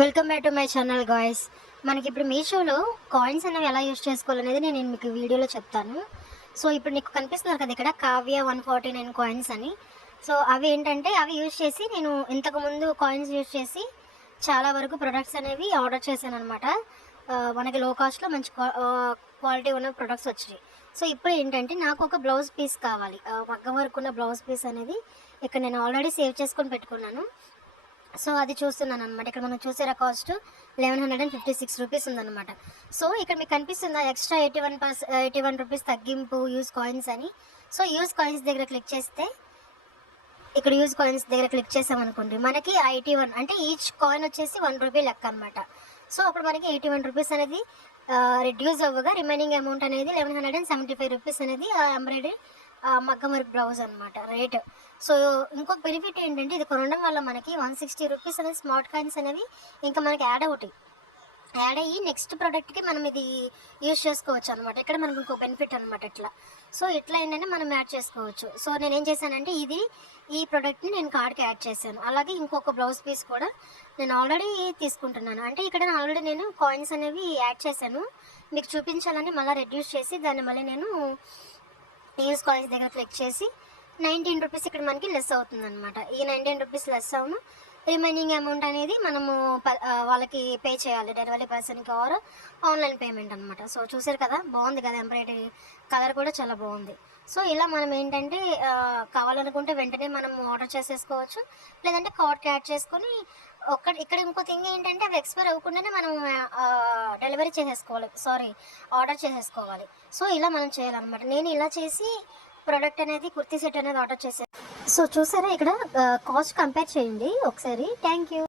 Welcome back to my channel guys. మనకి ఇప్పుడు మీషోలో కాయిన్స్ అనేవి ఎలా యూజ్ చేసుకోవాలనేది నేను మీకు వీడియోలో చెప్తాను. సో ఇప్పుడు నీకు కనిపిస్తున్నారు కదా ఇక్కడ కావ్య 149 కాయిన్స్ అని. సో అవి ఏంటంటే అవి యూజ్ చేసి నేను ఇంతకుముందు కాయిన్స్ యూజ్ చేసి చాలా వరకు ప్రొడక్ట్స్ అనేవి ఆర్డర్ చేశాను అనమాట. మనకి లో కాస్ట్లో మంచి క్వాలిటీ ఉన్న ప్రొడక్ట్స్ వచ్చాయి. సో ఇప్పుడు ఏంటంటే నాకు ఒక బ్లౌజ్ పీస్ కావాలి. మగ్గం వర్క్ ఉన్న బ్లౌజ్ పీస్ అనేది ఇక్కడ నేను ఆల్రెడీ సేవ్ చేసుకొని పెట్టుకున్నాను. సో అది చూస్తున్నాను అనమాట. ఇక్కడ మనం చూసారా కాస్ట్ 1156 రూపీస్ ఉందన్నమాట. సో ఇక్కడ మీకు కనిపిస్తుందా ఎక్స్ట్రా 81 రూపీస్ తగ్గింపు యూజ్ కాయిన్స్ అని. సో యూజ్ కాయిన్స్ దగ్గర క్లిక్ చేస్తే ఇక్కడ యూజ్ కాయిన్స్ దగ్గర క్లిక్ చేసామనుకోండి మనకి 81 అంటే ఈచ్ కాయిన్ వచ్చేసి 1 రూపీ లెక్క అనమాట. సో అప్పుడు మనకి 81 రూపీస్ అనేది రిడ్యూస్ అవ్వగా రిమైనింగ్ అమౌంట్ అనేది 1175 రూపీస్ అనేది ఎంబ్రాయిడరీ మగ్గం వర్క్ బ్లౌజ్ అనమాట రేట్. సో ఇంకొక బెనిఫిట్ ఏంటంటే ఇది కొనడం వల్ల మనకి 160 రూపీస్ అనేది స్మార్ట్ కాయిన్స్ అనేవి ఇంకా మనకి యాడ్ అయ్యి నెక్స్ట్ ప్రోడక్ట్కి మనం ఇది యూజ్ చేసుకోవచ్చు అనమాట. ఇక్కడ మనకు ఇంకో బెనిఫిట్ అనమాట ఇట్లా. సో ఇట్లా ఏంటంటే మనం యాడ్ చేసుకోవచ్చు. సో నేనేం చేశానంటే ఈ ప్రోడక్ట్ని నేను కార్డ్కి యాడ్ చేశాను. అలాగే ఇంకొక బ్లౌజ్ పీస్ కూడా నేను ఆల్రెడీ తీసుకుంటున్నాను. అంటే ఇక్కడ ఆల్రెడీ నేను కాయిన్స్ అనేవి యాడ్ చేశాను. మీకు చూపించాలని మళ్ళీ రెడ్యూస్ చేసి దాన్ని మళ్ళీ నేను యూజ్ కాయిన్స్ దగ్గర క్లిక్ చేసి 19 రూపీస్ ఇక్కడ మనకి లెస్ అవుతుంది అనమాట. ఈ 19 రూపీస్ లెస్ అవును రిమైనింగ్ అమౌంట్ అనేది మనము వాళ్ళకి పే చేయాలి, డెలివరీ పర్సన్కి ఆర్ ఆన్లైన్ పేమెంట్ అనమాట. సో చూసారు కదా, బాగుంది కదా, ఎంబ్రాయిడరీ కలర్ కూడా చాలా బాగుంది. సో ఇలా మనం ఏంటంటే కావాలనుకుంటే వెంటనే మనం ఆర్డర్ చేసేసుకోవచ్చు, లేదంటే కార్ట్కి యాడ్ చేసుకొని ఇక్కడ ఇంకో థింగ్ ఏంటంటే అవి ఎక్స్పైర్ అవ్వకుండానే మనం ఆర్డర్ చేసేసుకోవాలి. సో ఇలా మనం చేయాలన్నమాట. నేను ఇలా చేసి ప్రోడక్ట్ అనేది కుర్తీ సెట్ అనేది ఆర్డర్ చేశాను. సో చూసారా ఇక్కడ కాస్ట్ కంపేర్ చేయండి ఒకసారి. Thank you.